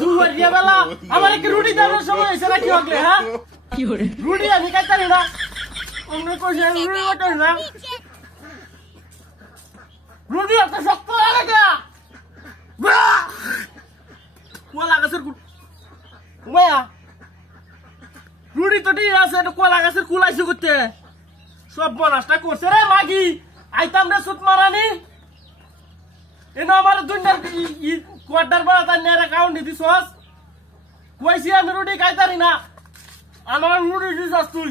দুয়ারিয়া বেলা আমার কি রুটি দেওয়ার সময় হয়েছে নাকি হগলে হ্যাঁ কি করে রুটি আমি খাইতারি না অন্য কইছে রুটি ওটা না রুটি এত শক্ত লাগে কোলা গাছের উমায়া রুটি তো ঠিক আছে কোলা গাছের কুলাইছে করতে সব বনাসটা করছে রে মাগি আইতাম রে সুত মারানি এনো আমার দুনিয়ার কোয়ার্টার বাড়া তার নেয়ার অ্যাকাউন্ট দিছস কইছি আমি রুটি খাইতারি না আমার রুটি দিছস তুই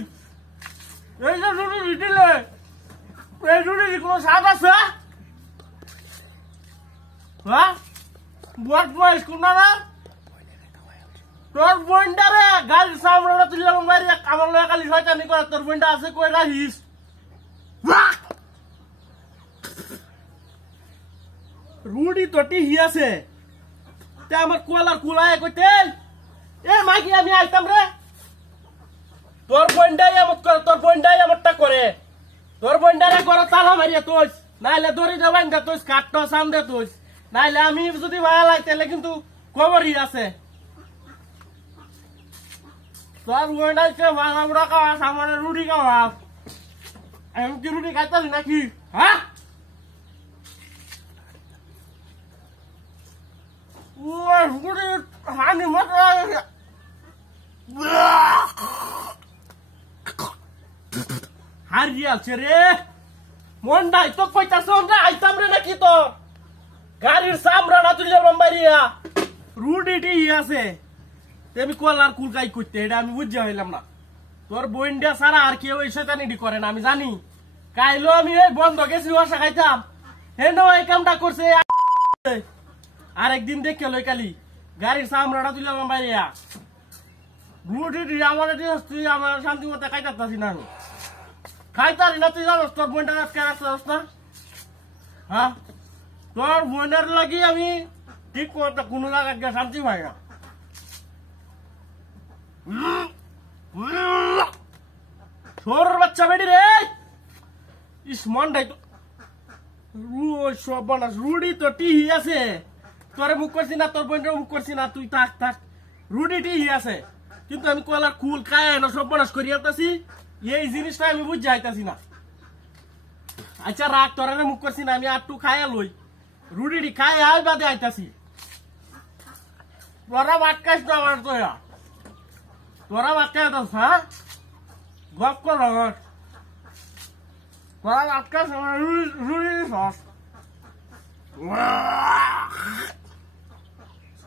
এই যে রুটি দিলে এই রুটির কোনো স্বাদ আছে হ্যাঁ বট বয়স কোন না তোর বন্ডারে গাড়ির সামনে তুললাম গাড়ি আমার লয়া খালি শয়তানি করে তোর বন্ডা আছে কই রাখিস রুডি তোটি হিয়াছে তে আমার কোলার কুলায় কইতে এ মাগি আমি আইতাম রে তোর বন্ডাই আমতটা করে তোর বন্ডারে করে তালা মারিয়া তোস নাইলে দড়ি দেবাইন দে তোস কাটটো সাম দে তোস নাইলে আমি যদি ভালো লাই তাহলে কিন্তু খবরই আছে তোর বন্ডাইছে ভাঙা বুড়া খাওয়া সামনে রুটি খাওয়া আমি কি রুটি খাইতাছি নাকি হ্যাঁ হানি মাত্রা হারিয়াছে রে মন্ডাই তো কইতাছ আইতাম রে নাকি তো গাড়ির সামরাটা তুলে লম্বাইয়া রুডিটি আছে আমি কলার কুলকাই করতে এটা আমি বুঝতে হইলাম না তোর বইন্ডা সারা আর কেউ এই শয়তানিটি করে না আমি জানি কাইলো আমি এই বন্ধ গেছি ওষা খাইতাম হেন এই কামটা করছে আরেকদিন দেখে লই কালি গাড়ির সামরাটা তুলে লম্বাইয়া রুডিটি আমার তুই আমার শান্তি মতো খাইতাছি না আমি খাইতারি না তুই জানোস তোর বইন্ডা রাখছ না হ্যাঁ তোর বইন্ডার লাগি আমি ঠিক করতে কোনো জায়গায় গিয়ে শান্তি পাই না ছোর বাচ্চা বেটি রে ইসমন্ডাই তো সব বানাস রুডি তো টিহি আছে তোরে মুখ করছি না তোর বইন্ডার মুখ করছি না তুই থাক থাক রুডি টিহি আছে কিন্তু আমি কলার কুল খায় না সব বানাস করি আইতাছি এই জিনিসটা আমি বুঝে আইতাছি না আচ্ছা রাগ তোরে মুখ করছি না আমি আটটু খায়া লই রুডি খায় আই বাদে আইতাছি তোরা বাটকাস না আমার তোরা তোরা বাটকাস দাস হ্যাঁ গপ কর তোরা বাটকাস রুডি সস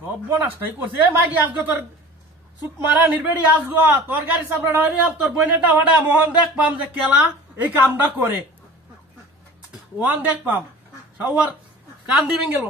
সব বনাসটাই করছে এ মাগি আজকে তোর সুত মারা নির্বেড়ি আসগো তোর গাড়ি সামনে হয়নি তোর বইনেটা হঠাৎ মোহন দেখ পাম যে কেলা এই কামটা করে ওয়ান দেখ পাম সবার কান দিবেন গেল